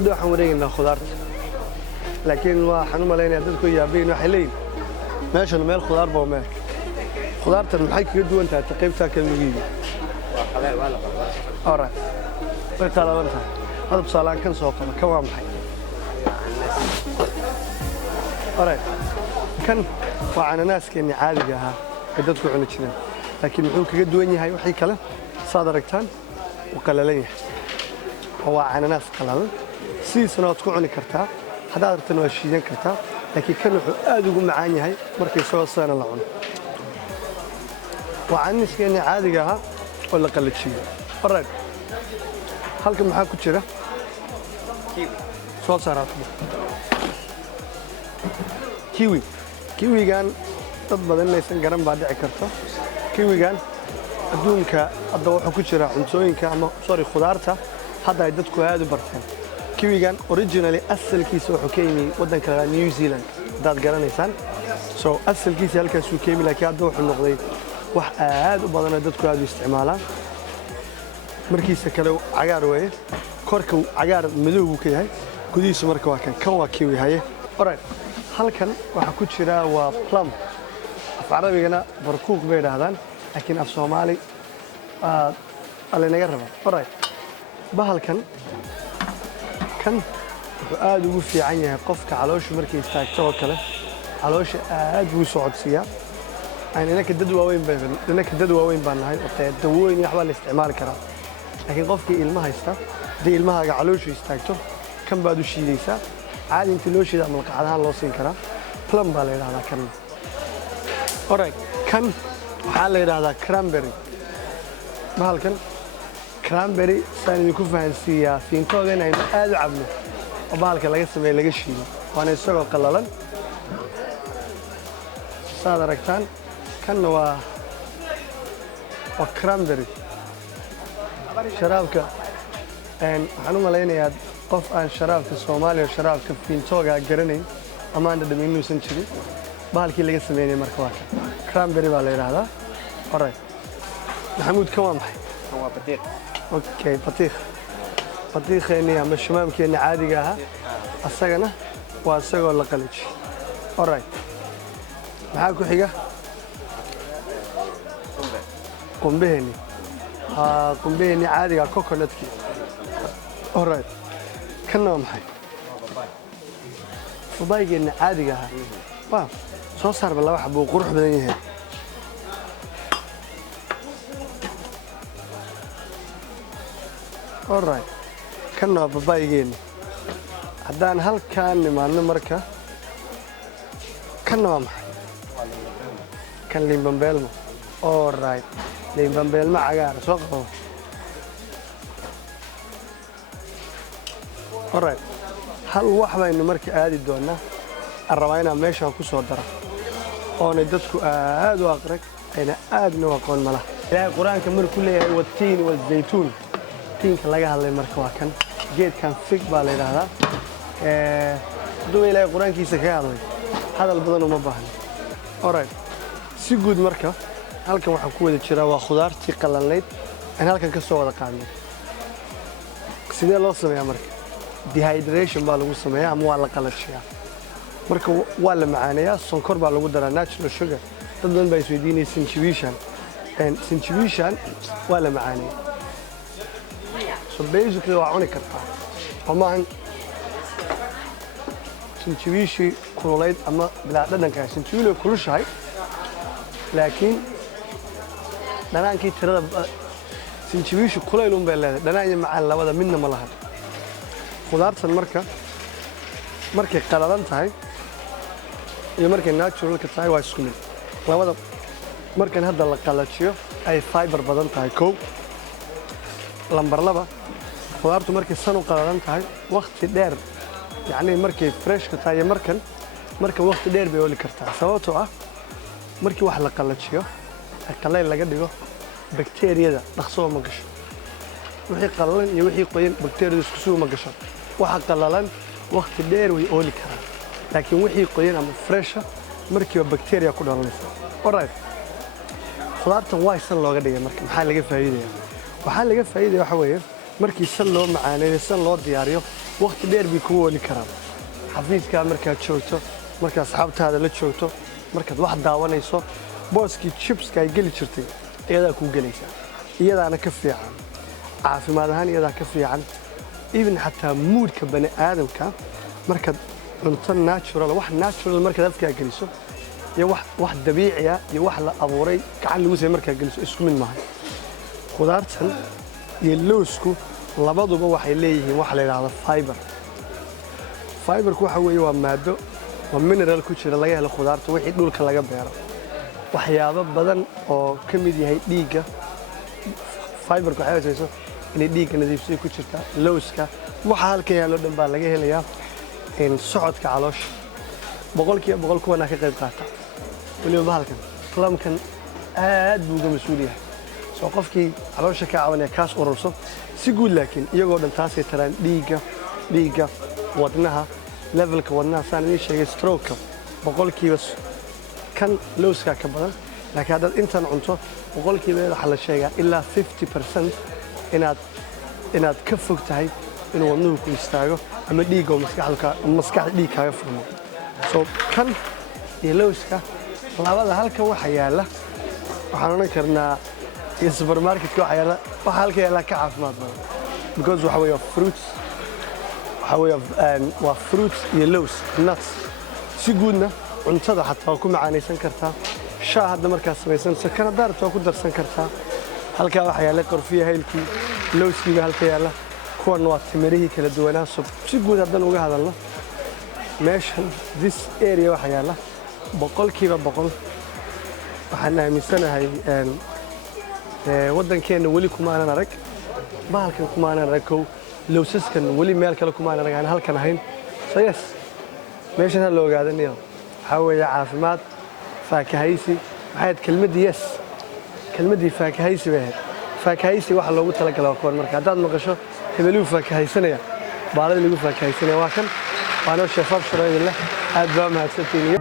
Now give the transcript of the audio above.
hadda waxaan wareegaynaa khudaarta laakiin waxaan u malaynayaa dadku yaabeen waxay leeyihiin meeshan meel khudaar baa meel khudaartan maxay kaga duwan tahay qaybta kale muhiimka alright way qalalan tahay hadda tusaalaan kan soo qaba kan waa maxay alright kan waa cananaaskeenii caadiga ahaa ee dadku cuni jireen laakiin muxuu kaga duwan yahay wixii kale saad aragtaan wuu qalalan yahay oo waa cananaas qalalan sidiisana waad ku cuni kartaa haddaad rabtana waa shiidan kartaa laakiin kan wuxuu aad ugu macaan yahay markii soo sana la cuno waa cananaaskeenii caadiga ahaa oo la qalajiyo alright halkan maxaa ku jira soo saaraa kiwigan dad badan inaysan garan baa dhici karto kiwigan adduunka hadda wuxuu ku jira cuntooyinka ama khudaarta hadda ay dadku aad u barteen kiwigan originally asalkiisa wuxuu ka yimi waddanka New Zealand haddaad garanaysaan so asalkiisa halkaasuu ka yimi laakiin hadda wuxuu noqday wax aad u badan oo dadku aad u isticmaalaan markiisa kale cagaar weeye korka cagaar madow uu ka yahay gudihiisa marka waa kan waa kiwi haye alright halkan waxa ku jira waa plum af carabigana barquuq bay yiraahdaan laakiin af Soomaali alinaga raba alright bahalkan kan wuxuu aad ugu fiican yahay qofka calooshu markay istaagto oo kale caloosha aad buu socodsiiyaa inaka dad waaweyn baan nahay oo dawooyin waxba la isticmaali karaa laakiin qofkii ilmaha haysta hadii ilmahaaga calooshu istaagto kan baad u shiidaysaa caadi intii loo shiida ama qacdahan loo siin karaa plum baa la yiraahdaa kan alright kan waxaa la yiraahdaa cranberry bahalkan cranberry saan idinku fahansiiyaa fiintooda in aynu aad u cabno oo bahalka laga sameeyo laga shiido waana isagoo qalalan saad aragtaan kanna waa cranberry sharaabka waxaan u malaynayaa qof aan sharaabka Soomaaliya sharaabka fiintooga garanayn ama aan dhadhamin uusan jirin bahalkii laga sameeyay marka waa cranberry baa la yiraahdaa alright maxamuud kan waa maxay waa batiiq okay batiiqeeni ama shamaamkeeni caadiga ah asagana waa isagoo la qalaji alright maxaa ku xiga qumbeheeni caadiga coconutki alright kan waa maxay babaygeeni caadiga ah waa soo saarba laba xabo qurux badan yahay alright kan waa babaygeeni haddaan halkaan nimaadno marka kan waa maxay kan limbambeelmo alright limbambeelmo cagaar soo qabo alright hal wax baynu marka aadi doonaa aan rabaa inaan meeshaan ku soo daro oonay dadku aad u aqrag ayna aadna u aqoon malaha ilaahay qur-aanka markuu leeyahay wattiin wazaytuun tiinka laga hadlay marka waa kan geedkan fig baa la yidhaahdaa hadduu ilaahay qur-aankiisa kaga hadlay hadal badan uma baahno alright si guud marka halkan waxaa ku wada jira waa khudaartii qalalnayd aan halkan ka soo wada qaadnay sidee loo sameeyaa marka dehydration baa lagu sameeyaa ama waa la qalajiyaa marka waa la macaaneeyaa sonkor baa lagu daraa natural sugar dad badan baa isweydiinaya sinjibiishan waa la macaaneeyaa so basically waa cuni kartaa oo maahan sinjibiishii kululayd ama bilaa dhadhanka sinjibiil kulushahay laakiin dhanaankii tirada sinjibiishu kulayl un bay leedahay dhanaan iyo macaan labada midna ma laha khudaartan markay qalalan tahay iyo markay naturalka tahay waa isku mid labada markan hadda la qalajiyo ay fiber badan tahay kow lambar laba khudaartu markay san u qalalan tahay waqti dheer yacni markay freshka tahay iyo markan waqti dheer bay oli kartaa sababtoo ah markii wax la qalajiyo qalayl laga dhigo bakteeriyada dhaqso ma gasho wixii qalalan iyo wixii qoyan bakteeriyadu isku soo ma gasho waxa qalalan waqti dheer way oli karaan laakiin wixii qoyan ama fresh markiiba bakteeriya ku dhalanaysa alright khudaartan waa san looga dhigay marka maxaa laga faa'iideeyaa waxa weeye markii san loo macaaneeyo san loo diyaariyo waqti dheer bay kugu wali karaan xafiiska markaad joogto markaad asxaabtaada la joogto markaad wax daawanayso booskii chipska ay geli jirtay iyadaa kuu gelaysaa iyadaana ka fiican caafimaad ahaan iyadaa ka fiican even xataa moodka bani aadamka markaad cunto natural wax natural markaad afkaa geliso iyo wax dabiici ah iyo wax la abuuray gacan lagu sameeyay markaad geliso isku mid maaha khudaartan iyo lowsku labaduba waxay leeyihiin wax la yiraahdo fiberku waxa weeye waa maado waa mineral ku jira laga helo khudaarta wixii dhulka laga beero waxyaabo badan oo ka mid yahay dhiigga fiberku waxay hayso inay dhiigga nadiifsay ku jirta lowska waxa halka yaalo dhan baa laga helayaa in socodka caloosha boqolkiiba boqol kuwana ka qayb qaata waliba bahalkan plumkan aad buu uga mas'uul yahay soo qofkii caloosha ka caawinaya kaas ururso si guud laakiin iyagoo dhan taasay taraan dhiigga wadnaha levelka wadnaha saan idin sheegay stroke boqolkiiba kan lowska ka badan laakiin haddaad intan cunto boqolkiiba waxa la sheegaa ilaa 50% inaad ka fog tahay inuu wadnuhu ku istaago ama dhiigga maskaxda dhiig kaaga furmo soo kan iyo lowska labada halkan waxa yaala waxaan oran karnaa supermarketka waxa yaala waxa halka yaala ka caafimaad badan because waxa weeye fruits waa fruits iyo lows nuts si guudna cuntada xataa ku macaanaysan kartaa shaa hadda markaad samaysan sakana daarta ku darsan kartaa halka waxa yaala qorfiya haylkii lowskiiba halka yaala kuwan waa timirihii kala duwanaa si guud haddaan uga hadalno meeshan this area waxa yaala boqolkiiba boqol waxaan aaminsanahay waddankeena weli kumaanan arag bahalkan kumaanan arag kow lowsaskan weli meel kale kumaanan arag aan halkan ahayn so yes meeshan ha la ogaadanayo waxaa weeye caafimaad faakahaysi maxay kelmadii yes kelmadii faakahaysi bay ahayd faakahaysi waxa loogu talagalay kuwan marka haddaad maqasho hebeluu faakahaysanaya baalada lagu faakahaysanaya waa kan waana sheef abshir idin leh aad baa mahadsantiin